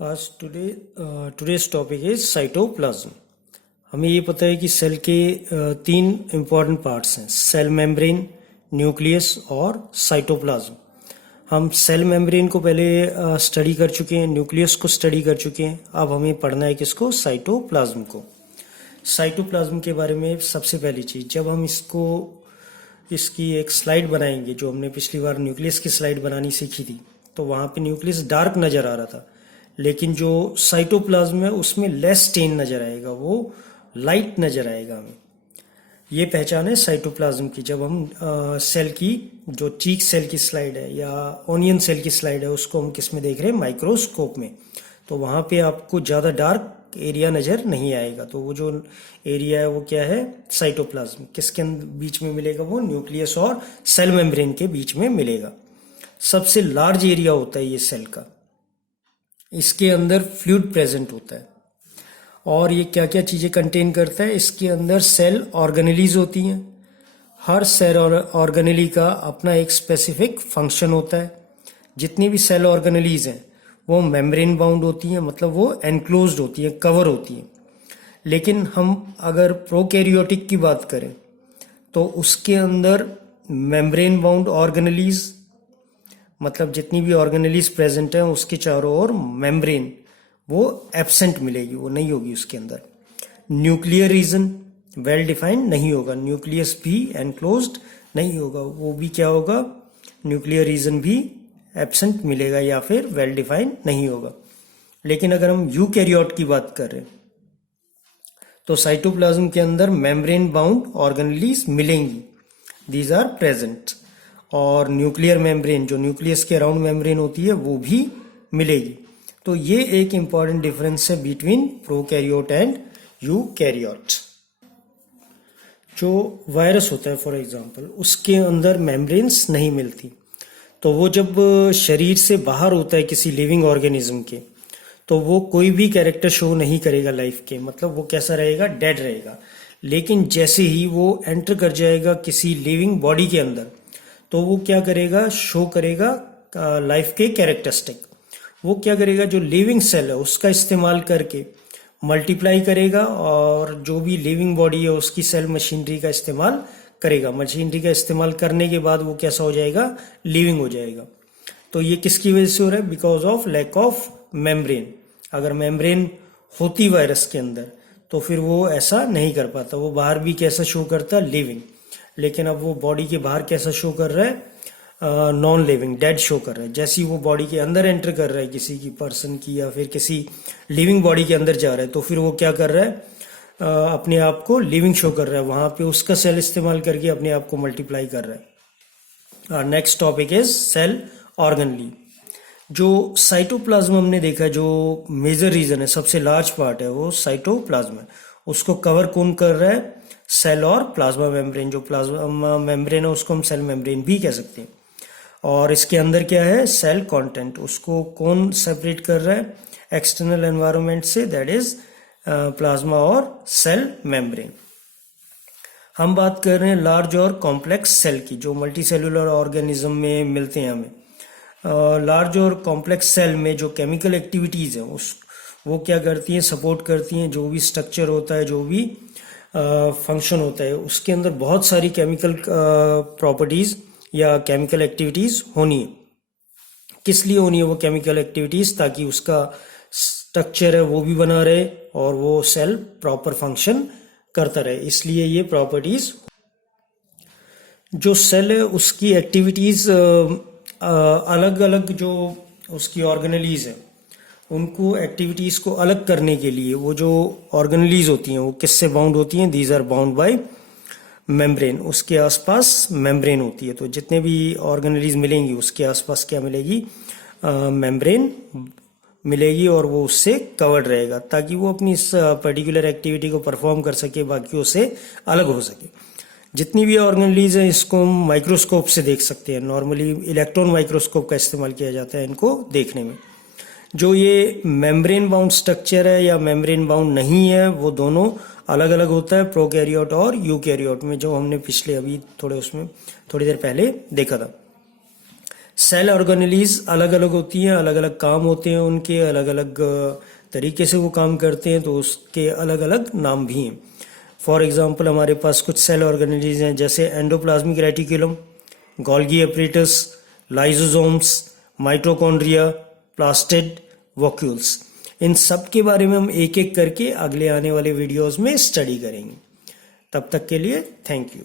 आज today's topic is cytoplasm. हमें ये पता है कि सेल के तीन इम्पॉर्टेंट पार्ट्स हैं, सेल मेम्ब्रेन, न्यूक्लियस और साइटोप्लाज्म। हम सेल मेम्ब्रेन को पहले स्टडी कर चुके हैं, न्यूक्लियस को स्टडी कर चुके हैं। अब हमें पढ़ना है किसको? साइटोप्लाज्म को। साइटोप्लाज्म के बारे में सबसे पहली चीज़, जब हम इसकी एक स्लाइड बनाएंगे, जो हमने पिछली बार न्यूक्लियस की स्लाइड बनानी सीखी थी, तो वहाँ पे न्यूक्लियस डार्क नज़र आ रहा था, लेकिन जो साइटोप्लाज्म है उसमें लेस स्टेन नज़र आएगा, वो लाइट नज़र आएगा हमें। ये पहचान है साइटोप्लाज्म की। जब हम सेल की, जो चीक सेल की स्लाइड है या ओनियन सेल की स्लाइड है, उसको हम किस में देख रहे हैं? माइक्रोस्कोप में। तो वहाँ पे आपको ज़्यादा डार्क एरिया नज़र नहीं आएगा। तो वो जो एरिया है वो क्या है? साइटोप्लाज्म। किसके बीच में मिलेगा? वो न्यूक्लियस और सेल मेम्ब्रेन के बीच में मिलेगा। सबसे लार्ज एरिया होता है ये सेल का। इसके अंदर फ्लूइड प्रेजेंट होता है। और ये क्या क्या चीज़ें कंटेन करता है? इसके अंदर सेल ऑर्गेनेलीज होती हैं। हर सेल ऑर्गेनेली का अपना एक स्पेसिफिक फंक्शन होता है। जितनी भी सेल ऑर्गेनेलीज हैं वो मेम्ब्रेन बाउंड होती हैं, मतलब वो एनक्लोज्ड होती हैं, कवर होती हैं। लेकिन हम अगर प्रोकैरियोटिक की बात करें तो उसके अंदर मेम्ब्रेन बाउंड ऑर्गेनेलीज, मतलब जितनी भी ऑर्गेनेलीज प्रेजेंट हैं उसके चारों ओर मेम्ब्रेन वो एब्सेंट मिलेगी, वो नहीं होगी उसके अंदर। न्यूक्लियर रीजन वेल डिफाइंड नहीं होगा, न्यूक्लियस भी एनक्लोज्ड नहीं होगा, वो भी क्या होगा? न्यूक्लियर रीजन भी एब्सेंट मिलेगा या फिर वेल डिफाइंड नहीं होगा। लेकिन अगर हम यूकैरियोट की बात करें तो साइटोप्लाज्म के अंदर मेम्ब्रेन बाउंड ऑर्गेनेलीज मिलेंगी, दीज आर प्रेजेंट। और न्यूक्लियर मेम्ब्रेन, जो न्यूक्लियस के अराउंड मेम्ब्रेन होती है, वो भी मिलेगी। तो ये एक इंपॉर्टेंट डिफरेंस है बिटवीन प्रोकैरियोट एंड यूकैरियोट। जो वायरस होता है फॉर एग्जांपल, उसके अंदर मेम्ब्रेन्स नहीं मिलती। तो वो जब शरीर से बाहर होता है किसी लिविंग ऑर्गेनिज्म के, तो वो कोई भी कैरेक्टर शो नहीं करेगा लाइफ के, मतलब वो कैसा रहेगा? डेड रहेगा। लेकिन जैसे ही वो एंटर कर जाएगा किसी लिविंग बॉडी के अंदर, तो वो क्या करेगा? शो करेगा लाइफ के कैरेक्टरिस्टिक। वो क्या करेगा? जो लिविंग सेल है उसका इस्तेमाल करके मल्टीप्लाई करेगा, और जो भी लिविंग बॉडी है उसकी सेल मशीनरी का इस्तेमाल करेगा। मशीनरी का इस्तेमाल करने के बाद वो कैसा हो जाएगा? लिविंग हो जाएगा। तो ये किसकी वजह से हो रहा है? Because of lack of membrane. अगर मेम्ब्रेन होती वायरस के अंदर तो फिर वो ऐसा नहीं कर पाता, वो बाहर भी कैसा शो करता? लिविंग। लेकिन अब वो बॉडी के बाहर कैसा शो कर रहा है? नॉन लिविंग, डेड शो कर रहा है। जैसे ही वो बॉडी के अंदर एंटर कर रहा है किसी की पर्सन की, या फिर किसी लिविंग बॉडी के अंदर जा रहा है, तो फिर वो क्या कर रहा है? अपने आप को लिविंग शो कर रहा है, वहां पे उसका सेल इस्तेमाल करके अपने आप को मल्टीप्लाई कर रहा है। Next topic is cell organelle. जो साइटोप्लाज्म हमने देखा, जो मेजर रीजन है, सबसे लार्ज पार्ट है, वो साइटोप्लाज्म है। उसको कवर कौन कर रहा है? सेल और प्लाज्मा मेम्ब्रेन। जो प्लाज्मा मेम्ब्रेन है उसको हम सेल मेम्ब्रेन भी कह सकते हैं। और इसके अंदर क्या है? Cell content. उसको कौन सेपरेट कर रहा है एक्सटर्नल एनवायरनमेंट से? दैट इज प्लाज्मा और सेल मेम्ब्रेन। हम बात कर रहे हैं लार्ज और कॉम्प्लेक्स सेल की, जो मल्टी सेलुलर ऑर्गेनिज्म में मिलते हैं हमें। लार्ज और कॉम्प्लेक्स सेल में जो केमिकल एक्टिविटीज है वो क्या करती हैं? सपोर्ट करती हैं। जो भी स्ट्रक्चर होता है, जो भी फंक्शन होता है, उसके अंदर बहुत सारी केमिकल प्रॉपर्टीज या केमिकल एक्टिविटीज होनी है। किस लिए होनी है वो केमिकल एक्टिविटीज? ताकि उसका स्ट्रक्चर है वो भी बना रहे और वो सेल प्रॉपर फंक्शन करता रहे, इसलिए ये प्रॉपर्टीज। जो सेल है उसकी एक्टिविटीज अलग अलग, जो उसकी ऑर्गेनेलीज है उनको एक्टिविटीज को अलग करने के लिए, वो जो ऑर्गेनेलीज होती हैं वो किससे बाउंड होती हैं? These are bound by membrane. उसके आसपास मेम्ब्रेन होती है। तो जितने भी ऑर्गेनेलीज मिलेंगी उसके आसपास क्या मिलेगी? मेम्ब्रेन मिलेगी, और वो उससे कवर्ड रहेगा ताकि वो अपनी इस पर्टिकुलर एक्टिविटी को परफॉर्म कर सके, बाकियों से अलग हो सके। जितनी भी ऑर्गेनेलीज हैं इसको हम माइक्रोस्कोप से देख सकते हैं। नॉर्मली इलेक्ट्रॉन माइक्रोस्कोप का इस्तेमाल किया जाता है इनको देखने में। जो ये मेम्ब्रेन बाउंड स्ट्रक्चर है या मेम्ब्रेन बाउंड नहीं है, वो दोनों अलग अलग होता है प्रोकैरियोट और यूकैरियोट में, जो हमने पिछले अभी थोड़ी देर पहले देखा था। सेल ऑर्गेनेलीज अलग अलग होती हैं, अलग अलग काम होते हैं उनके, अलग अलग तरीके से वो काम करते हैं, तो उसके अलग अलग नाम भी हैं। फॉर एग्जांपल हमारे पास कुछ सेल ऑर्गेनेलीज हैं जैसे endoplasmic reticulum, Golgi apparatus, lysosomes, mitochondria, plastid, vacuoles. इन सब के बारे में हम एक एक करके अगले आने वाले वीडियोस में स्टडी करेंगे। तब तक के लिए थैंक यू।